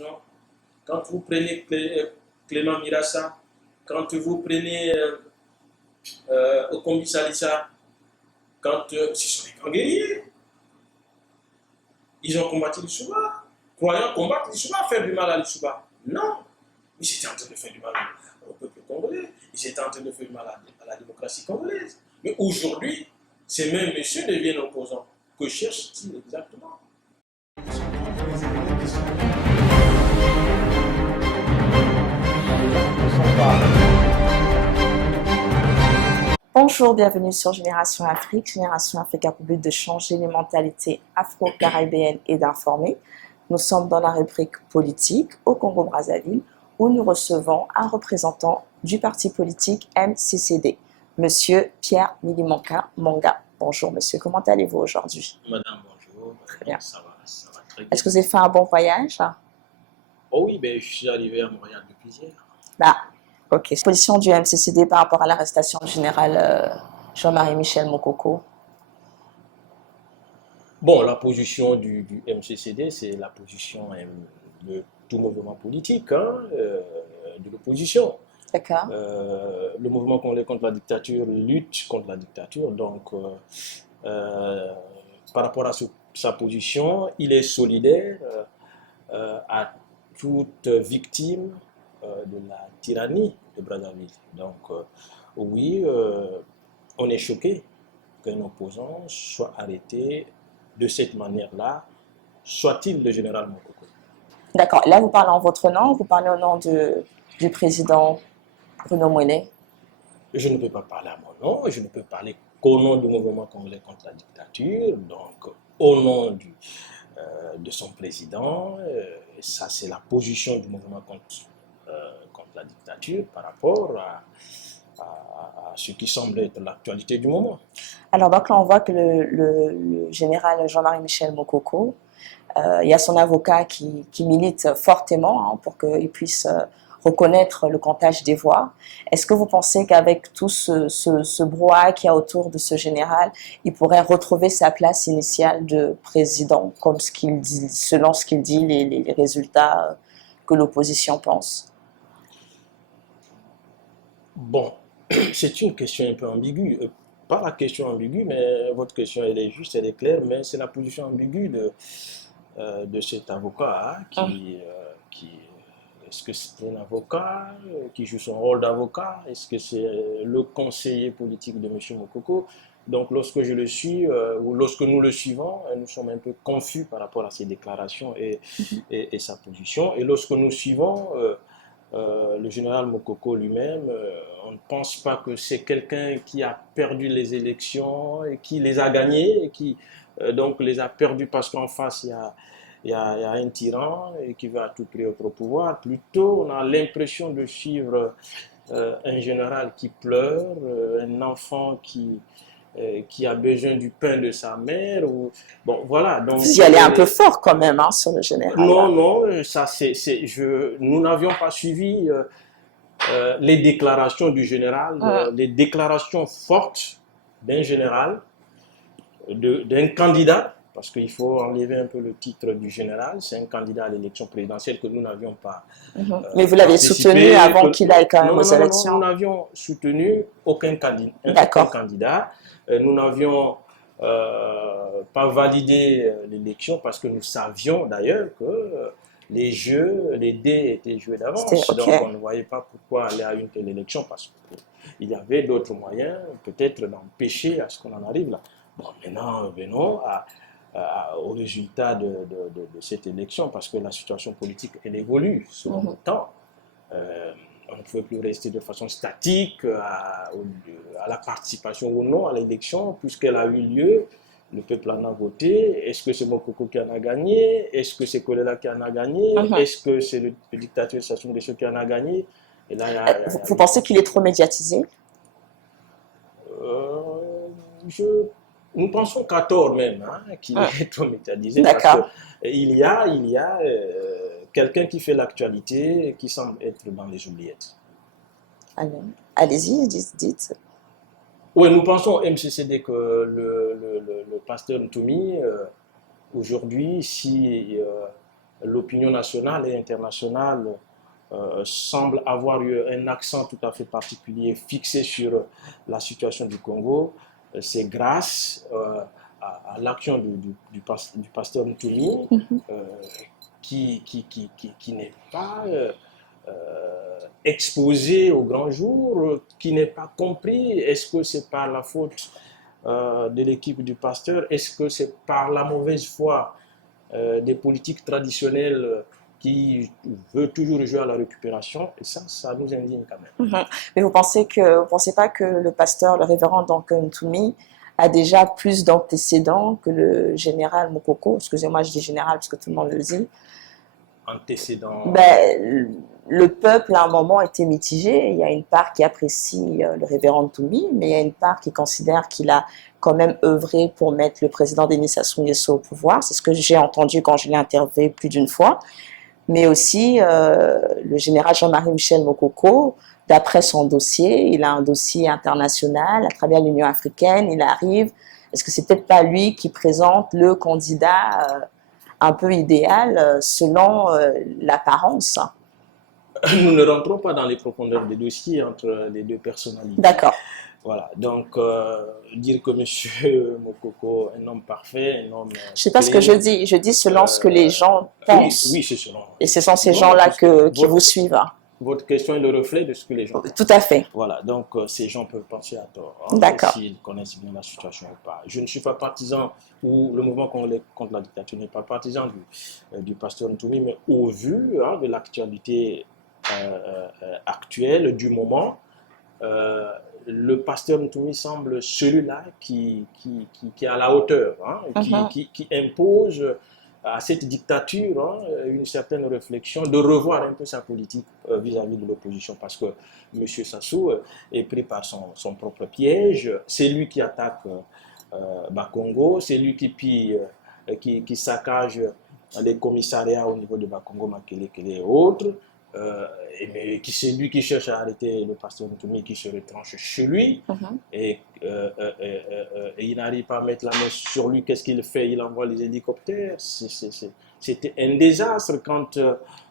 non? Quand vous prenez Clément Mirassa, quand vous prenez Okombi Salissa, ce sont des grands guerriers. Ils ont combattu l'Issouba, croyant combattre l'Issouba, faire du mal à l'Issouba. Non, ils étaient en train de faire du mal au peuple congolais, ils étaient en train de faire du mal à la démocratie congolaise. Mais aujourd'hui, ces mêmes messieurs deviennent opposants. Que cherchent-ils exactement? Bonjour, bienvenue sur Génération Afrique. Génération Afrique a pour but de changer les mentalités afro-caribéennes et d'informer. Nous sommes dans la rubrique politique au Congo-Brazzaville où nous recevons un représentant du parti politique MCCD, Monsieur Pierre Milimanka Manga. Bonjour monsieur, comment allez-vous aujourd'hui? Madame, bonjour. Très bien. Ça va très bien. Est-ce que vous avez fait un bon voyage? Oh oui, je suis arrivé à Montréal depuis hier. Ah, ok. Position du MCCD par rapport à l'arrestation du général Jean-Marie Michel Mokoko. Bon, la position du MCCD, c'est la position de tout mouvement politique, de l'opposition. D'accord. Le mouvement contre la dictature lutte contre la dictature. Donc, par rapport à sa position, il est solidaire à toute victime de la tyrannie de Brazzaville. Donc, oui, on est choqué qu'un opposant soit arrêté de cette manière-là, soit-il le général Mokoko. D'accord. Là, vous parlez en votre nom, vous parlez au nom du président Bruno Mouenet. Je ne peux pas parler à mon nom, je ne peux parler qu'au nom du mouvement congolais contre la dictature, donc au nom de son président. Ça, c'est la position du mouvement contre la dictature par rapport à ce qui semble être l'actualité du moment. Alors, donc là, on voit que le général Jean-Marie Michel Mokoko, il y a son avocat qui milite fortement pour qu'il puisse reconnaître le comptage des voix. Est-ce que vous pensez qu'avec tout ce brouhaha qu'il y a autour de ce général, il pourrait retrouver sa place initiale de président, comme selon ce qu'il dit, les résultats que l'opposition pense? Bon, c'est une question un peu ambiguë. Pas la question ambiguë, mais votre question elle est juste, elle est claire, mais c'est la position ambiguë de cet avocat est-ce que c'est un avocat qui joue son rôle d'avocat? Est-ce que c'est le conseiller politique de M. Mokoko? Donc lorsque je le suis, ou lorsque nous le suivons, nous sommes un peu confus par rapport à ses déclarations et sa position. Et lorsque nous suivons le général Mokoko lui-même, on ne pense pas que c'est quelqu'un qui a perdu les élections et qui les a gagnées et qui donc les a perdues parce qu'en face il y a un tyran et qui va à tout prix être au pouvoir. Plutôt, on a l'impression de suivre un général qui pleure, un enfant qui a besoin du pain de sa mère. Bon, voilà. Donc, vous y allez un peu fort quand même sur le général. Non, nous n'avions pas suivi les déclarations du général, les déclarations fortes d'un général, d'un candidat, parce qu'il faut enlever un peu le titre du général, c'est un candidat à l'élection présidentielle que nous n'avions pas. Mais vous l'aviez soutenu avant qu'il aille quand même aux élections? Non, nous n'avions soutenu aucun candidat. Nous n'avions pas validé l'élection parce que nous savions d'ailleurs que les dés étaient joués d'avance. Donc on ne voyait pas pourquoi aller à une telle élection parce qu'il y avait d'autres moyens peut-être d'empêcher à ce qu'on en arrive là. Bon, maintenant, venons au résultat de cette élection parce que la situation politique, elle évolue selon le temps. On ne pouvait plus rester de façon statique à la participation ou non à l'élection puisqu'elle a eu lieu. Le peuple en a voté. Est-ce que c'est Mokoko qui en a gagné? Est-ce que c'est Kolela qui en a gagné? Est-ce que c'est le dictateur Sassou Nguesso qui en a gagné? Et là, vous pensez qu'il est trop médiatisé? Nous pensons qu'à tort même qu'il est trop médiatisé. D'accord. Il y a quelqu'un qui fait l'actualité et qui semble être dans les oubliettes. Allez-y, dites. Oui, nous pensons au MCCD que le pasteur Ntoumi, aujourd'hui, si l'opinion nationale et internationale semble avoir eu un accent tout à fait particulier fixé sur la situation du Congo. C'est grâce à l'action du pasteur Ntumi qui n'est pas exposé au grand jour, qui n'est pas compris. Est-ce que c'est par la faute de l'équipe du pasteur? Est-ce que c'est par la mauvaise foi des politiques traditionnelles qui veut toujours jouer à la récupération? Et ça nous indigne quand même. Mais vous pensez pas que le pasteur, le révérend Duncan Ntumi, a déjà plus d'antécédents que le général Mokoko? Excusez-moi, je dis général parce que tout le monde le dit. Antécédents? Le peuple, à un moment, était mitigé. Il y a une part qui apprécie le révérend Ntumi, mais il y a une part qui considère qu'il a quand même œuvré pour mettre le président Denis Sassou Nguesso au pouvoir. C'est ce que j'ai entendu quand je l'ai interviewé plus d'une fois. Mais aussi, le général Jean-Marie Michel Mokoko, d'après son dossier, il a un dossier international à travers l'Union africaine, il arrive. Est-ce que c'est peut-être pas lui qui présente le candidat un peu idéal selon l'apparence? Nous ne rentrons pas dans les profondeurs des dossiers entre les deux personnalités. D'accord. Voilà, donc dire que M. Mokoko est un homme parfait, un homme... Je sais pas ce que je dis selon ce que les gens pensent. Oui, c'est selon. Et ce sont ces gens-là qui vous suivent. Votre question est le reflet de ce que les gens pensent. Tout à fait. Voilà, donc ces gens peuvent penser à tort, D'accord. s'ils connaissent bien la situation ou pas. Je ne suis pas partisan, ou le mouvement congolais contre la dictature n'est pas partisan du pasteur Ntumi, mais au vu de l'actualité actuelle, du moment, le pasteur Ntumi semble celui-là qui est à la hauteur, qui impose à cette dictature une certaine réflexion, de revoir un peu sa politique vis-à-vis de l'opposition, parce que M. Sassou est pris par son propre piège. C'est lui qui attaque Bakongo, c'est lui qui saccage les commissariats au niveau de Bakongo, Makelekele et autres. Mais c'est lui qui cherche à arrêter le pasteur Ntumi, qui se retranche chez lui, et il n'arrive pas à mettre la main sur lui. Qu'est-ce qu'il fait? Il envoie les hélicoptères. C'était un désastre quand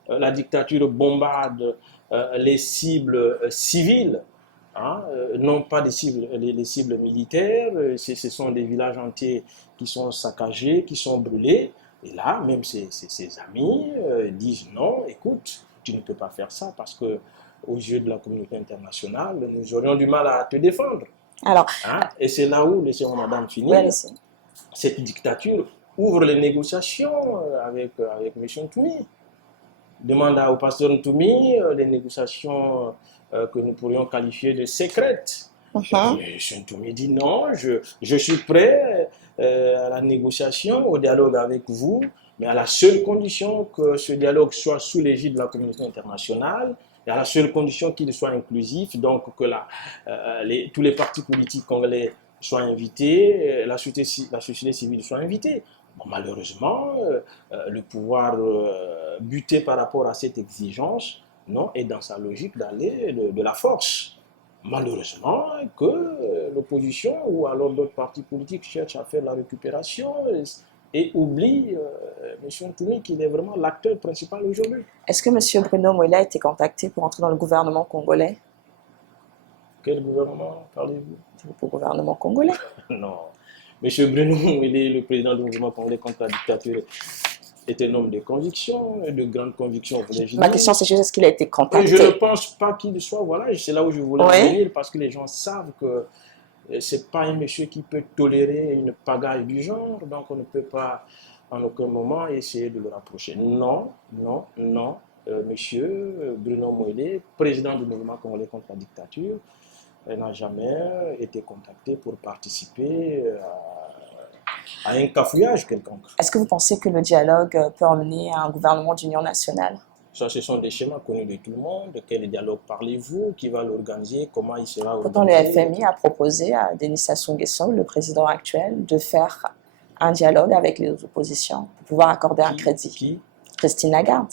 la dictature bombarde les cibles civiles, non pas les cibles militaires. Ce sont des villages entiers qui sont saccagés, qui sont brûlés. Et là, même ses amis disent non, écoute, tu ne peux pas faire ça parce que aux yeux de la communauté internationale, nous aurions du mal à te défendre. Alors, et c'est là où, laissez-moi madame finir, cette dictature ouvre les négociations avec M. Ntumi. Demande au pasteur Ntumi des négociations que nous pourrions qualifier de secrètes. M. Ntumi dit non, je suis prêt à la négociation, au dialogue avec vous, mais à la seule condition que ce dialogue soit sous l'égide de la communauté internationale, et à la seule condition qu'il soit inclusif, donc que tous les partis politiques congolais soient invités, la société civile soit invitée. Bon, malheureusement, le pouvoir buté par rapport à cette exigence, non, est dans sa logique d'aller de la force. Malheureusement, que l'opposition ou alors d'autres partis politiques cherchent à faire la récupération et oublie M. Ntumi qu'il est vraiment l'acteur principal aujourd'hui. Est-ce que M. Bruno Moïla a été contacté pour entrer dans le gouvernement congolais? Quel gouvernement parlez-vous? Le gouvernement congolais. Non. M. Bruno Moïla, le président du mouvement congolais contre la dictature, est un homme de conviction, de grande conviction. Ma question, c'est juste est-ce qu'il a été contacté? Je ne pense pas qu'il soit. Voilà, c'est là où je voulais en venir, parce que les gens savent que ce n'est pas un monsieur qui peut tolérer une pagaille du genre, donc on ne peut pas en aucun moment essayer de le rapprocher. Non, non, non. Monsieur Bruno Moïla, président du mouvement congolais contre la dictature, n'a jamais été contacté pour participer à un cafouillage quelconque. Est-ce que vous pensez que le dialogue peut emmener à un gouvernement d'union nationale? Ça, ce sont des schémas connus de tout le monde. De quel dialogue parlez-vous? Qui va l'organiser? Comment il sera organisé? Pourtant, le FMI a proposé à Denis Sassou Nguesso, le président actuel, de faire un dialogue avec les oppositions pour pouvoir accorder un crédit. Qui? Christine Lagarde.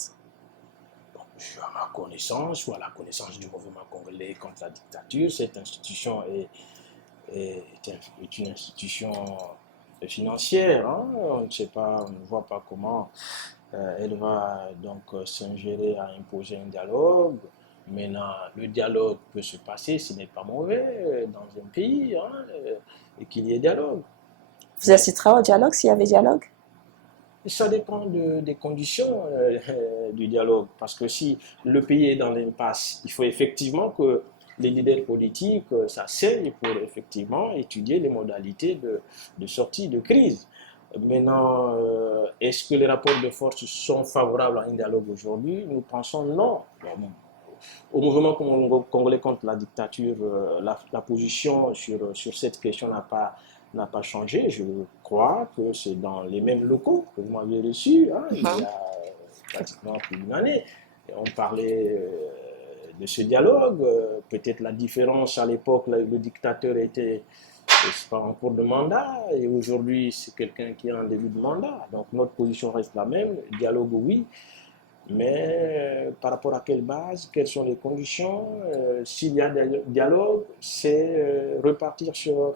À ma connaissance, ou à la connaissance du mouvement congolais contre la dictature, cette institution est une institution financière. On ne sait pas, on ne voit pas comment Elle va donc s'ingérer à imposer un dialogue. Maintenant, le dialogue peut se passer, ce n'est pas mauvais dans un pays, hein, et qu'il y ait dialogue. Vous assisterez au dialogue s'il y avait dialogue? Ça dépend des conditions du dialogue, parce que si le pays est dans l'impasse, il faut effectivement que les leaders politiques s'asseyent pour effectivement étudier les modalités de sortie de crise. Maintenant, est-ce que les rapports de force sont favorables à un dialogue aujourd'hui? Nous pensons non. Bon, au mouvement congolais contre la dictature, la position sur cette question n'a pas changé. Je crois que c'est dans les mêmes locaux que vous m'avez reçu, hein, il y a pratiquement plus d'une année. Et on parlait de ce dialogue. Peut-être la différence à l'époque, le dictateur était pas en cours de mandat et aujourd'hui c'est quelqu'un qui est en début de mandat. Donc notre position reste la même. Dialogue, oui. Mais par rapport à quelle base, quelles sont les conditions, s'il y a des dialogues, c'est repartir sur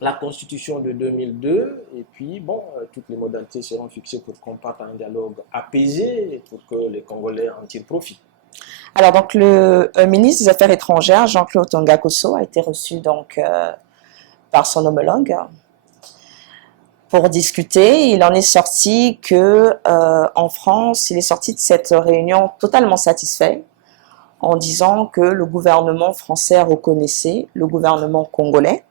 la constitution de 2002 et puis bon, toutes les modalités seront fixées pour qu'on parte à un dialogue apaisé et pour que les Congolais en tirent profit. Alors donc le ministre des Affaires étrangères, Jean-Claude Tongakoso, a été reçu donc par son homologue pour discuter. Il en est sorti que en France, il est sorti de cette réunion totalement satisfait en disant que le gouvernement français reconnaissait le gouvernement congolais.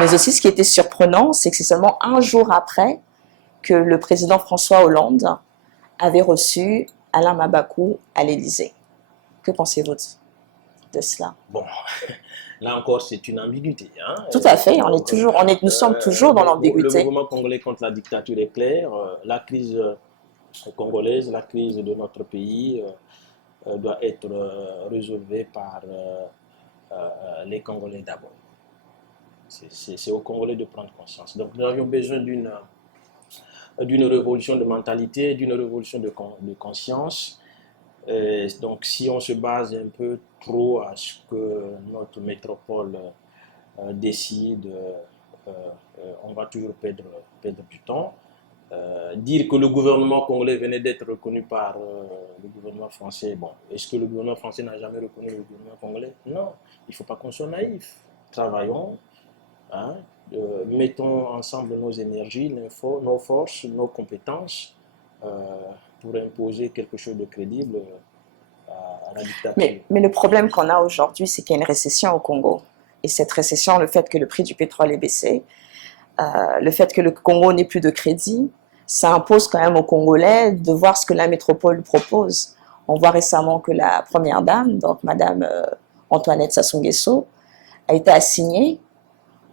Mais aussi, ce qui était surprenant, c'est que c'est seulement un jour après que le président François Hollande avait reçu Alain Mabakou à l'Élysée. Que pensez-vous de cela? Bon, là encore, c'est une ambiguïté. Hein. Tout à fait, nous sommes toujours dans l'ambiguïté. Le mouvement congolais contre la dictature est clair. La crise congolaise, la crise de notre pays doit être résolvée par les Congolais d'abord. C'est aux Congolais de prendre conscience. Donc nous avions besoin d'une révolution de mentalité, d'une révolution de conscience. Donc si on se base un peu trop à ce que notre métropole décide, on va toujours perdre du temps. Dire que le gouvernement congolais venait d'être reconnu par le gouvernement français, bon, est-ce que le gouvernement français n'a jamais reconnu le gouvernement congolais? Non, il ne faut pas qu'on soit naïf. Travaillons, hein, mettons ensemble nos énergies, nos forces, nos compétences pour imposer quelque chose de crédible à la dictature. Mais le problème qu'on a aujourd'hui, c'est qu'il y a une récession au Congo. Et cette récession, le fait que le prix du pétrole est baissé, le fait que le Congo n'ait plus de crédit, ça impose quand même aux Congolais de voir ce que la métropole propose. On voit récemment que la première dame, donc Madame Antoinette Sassou Nguesso, a été assignée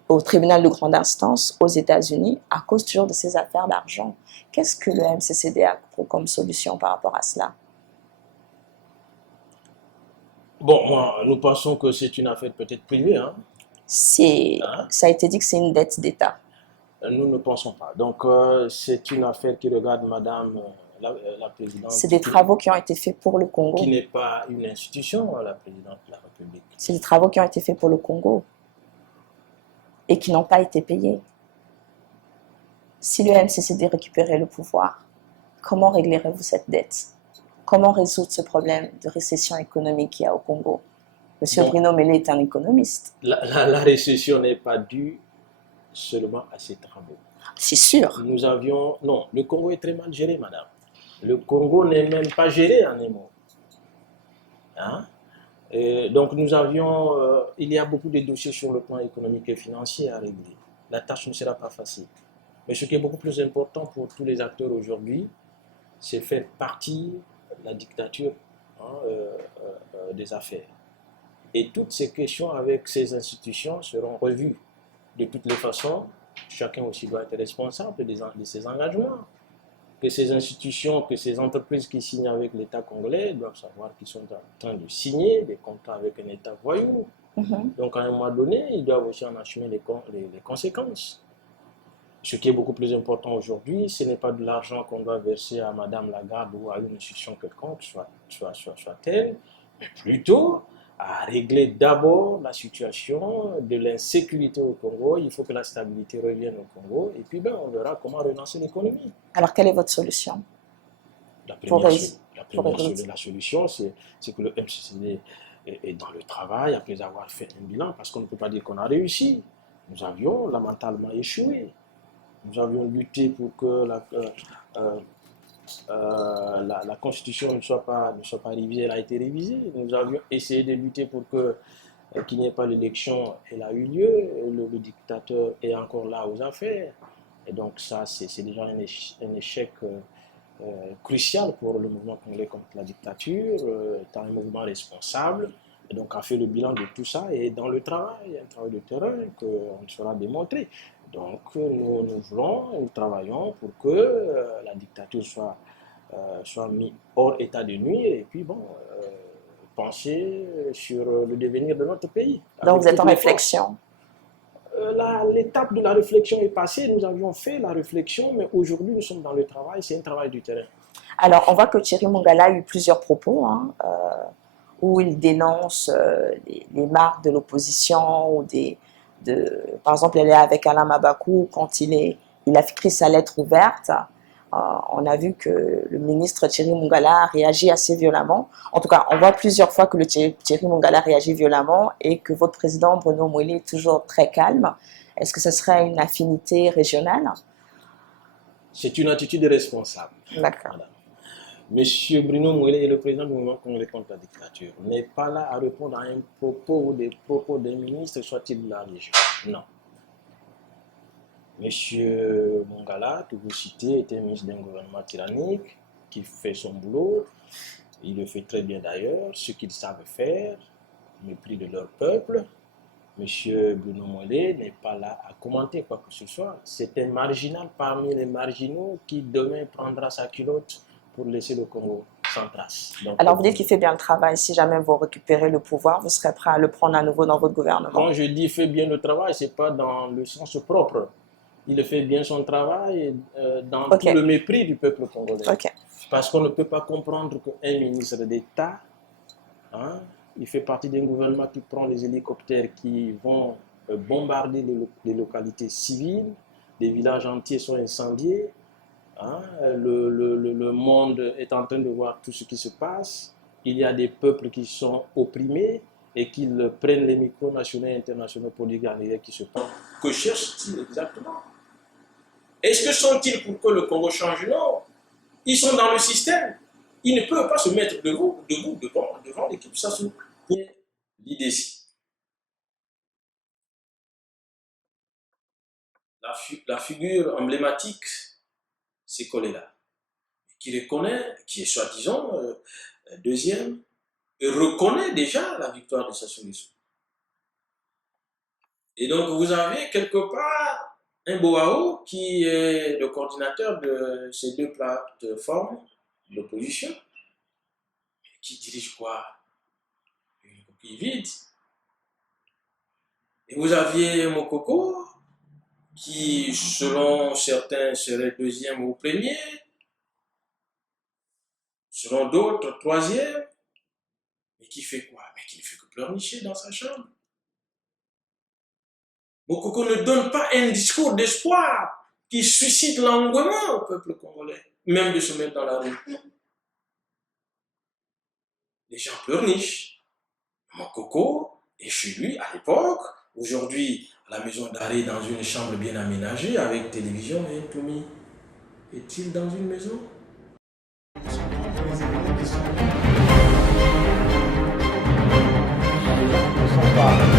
au tribunal de grande instance aux États-Unis à cause toujours de ces affaires d'argent. Qu'est-ce que le MCCD a comme solution par rapport à cela? Bon, moi, nous pensons que c'est une affaire peut-être privée. Hein. Ça a été dit que c'est une dette d'État. Nous ne pensons pas. Donc, c'est une affaire qui regarde Madame la Présidente. C'est des travaux qui ont été faits pour le Congo. Qui n'est pas une institution, la Présidente de la République. C'est des travaux qui ont été faits pour le Congo et qui n'ont pas été payés. Si le MCCD récupérait le pouvoir, comment réglerez-vous cette dette? Comment résoudre ce problème de récession économique qu'il y a au Congo? Monsieur Bruno Mélé est un économiste. La récession n'est pas due seulement à ces travaux. C'est sûr. Nous avions... Non, le Congo est très mal géré, madame. Le Congo n'est même pas géré en émo. Hein? Donc nous avions... il y a beaucoup de dossiers sur le plan économique et financier à régler. La tâche ne sera pas facile. Mais ce qui est beaucoup plus important pour tous les acteurs aujourd'hui, c'est faire partie de la dictature des affaires. Et toutes ces questions avec ces institutions seront revues. De toutes les façons, chacun aussi doit être responsable de ses engagements. Que ces institutions, que ces entreprises qui signent avec l'État congolais doivent savoir qu'ils sont en train de signer des contrats avec un État voyou. Donc à un moment donné, ils doivent aussi en assumer les conséquences. Ce qui est beaucoup plus important aujourd'hui, ce n'est pas de l'argent qu'on doit verser à Madame Lagarde ou à une institution quelconque, soit-elle, mais plutôt à régler d'abord la situation de l'insécurité au Congo. Il faut que la stabilité revienne au Congo et puis on verra comment relancer l'économie. Alors quelle est votre solution? La solution, c'est que le MCCD est dans le travail après avoir fait un bilan, parce qu'on ne peut pas dire qu'on a réussi. Nous avions lamentalement échoué. Nous avions lutté pour que la Constitution ne soit pas révisée, elle a été révisée. Nous avions essayé de lutter pour qu'il n'y ait pas d'élection, elle a eu lieu. Le dictateur est encore là aux affaires. Et donc ça, c'est déjà un échec crucial pour le mouvement congolais contre la dictature, étant un mouvement responsable. Et donc, a fait le bilan de tout ça et dans le travail, un travail de terrain qu'on sera démontré. Donc, nous travaillons pour que la dictature soit mise hors état de nuire et puis, penser sur le devenir de notre pays. Donc, vous êtes en réflexion? L'étape de la réflexion est passée, nous avions fait la réflexion, mais aujourd'hui, nous sommes dans le travail, c'est un travail du terrain. Alors, on voit que Thierry Mongala a eu plusieurs propos, où il dénonce les marques de l'opposition, par exemple, elle est avec Alain Mabakou, quand il a écrit sa lettre ouverte, on a vu que le ministre Thierry Mongala a réagi assez violemment. En tout cas, on voit plusieurs fois que Thierry Mongala réagit violemment et que votre président Bruno Mouillet est toujours très calme. Est-ce que ce serait une affinité régionale? C'est une attitude responsable. D'accord. Voilà. Monsieur Bruno Mouillet est le président du mouvement congolais contre la dictature. N'est pas là à répondre à un propos ou des propos d'un ministre, soit-il de la région. Non. Monsieur Mongala, que vous citez, était ministre d'un gouvernement tyrannique qui fait son boulot. Il le fait très bien d'ailleurs, ce qu'ils savent faire, au mépris de leur peuple. Monsieur Bruno Mouillet n'est pas là à commenter quoi que ce soit. C'est un marginal parmi les marginaux qui demain prendra sa culotte pour laisser le Congo sans trace. Donc, alors vous dites qu'il fait bien le travail. Si jamais vous récupérez le pouvoir, vous serez prêt à le prendre à nouveau dans votre gouvernement? Quand je dis fait bien le travail, ce n'est pas dans le sens propre. Il fait bien son travail dans tout le mépris du peuple congolais. Parce qu'on ne peut pas comprendre qu'un ministre d'État, il fait partie d'un gouvernement qui prend les hélicoptères qui vont bombarder les localités civiles, des villages entiers sont incendiés. Le monde est en train de voir tout ce qui se passe. Il y a des peuples qui sont opprimés et qu'ils prennent les micros nationaux et internationaux pour dire qui se passe. Que cherchent-ils exactement? Est-ce que sont-ils pour que le Congo change? Non. Ils sont dans le système. Ils ne peuvent pas se mettre devant l'équipe. Ça, c'est l'idée. La figure emblématique, c'est Kolela, qui reconnaît, qui est soi-disant deuxième, et reconnaît déjà la victoire de Sassou Nguesso. Et donc vous avez quelque part un Boao qui est le coordinateur de ces deux plateformes d'opposition, qui dirige quoi? Une coquille vide. Et vous aviez Mokoko, qui, selon certains, serait deuxième ou premier, selon d'autres, troisième, mais qui fait quoi? Mais qui ne fait que pleurnicher dans sa chambre. Mokoko ne donne pas un discours d'espoir qui suscite l'engouement au peuple congolais, même de se mettre dans la rue. Les gens pleurnichent. Mokoko est chez lui à l'époque, aujourd'hui à la maison d'arrêt dans une chambre bien aménagée avec télévision et tout mis. Est-il dans une maison? Pas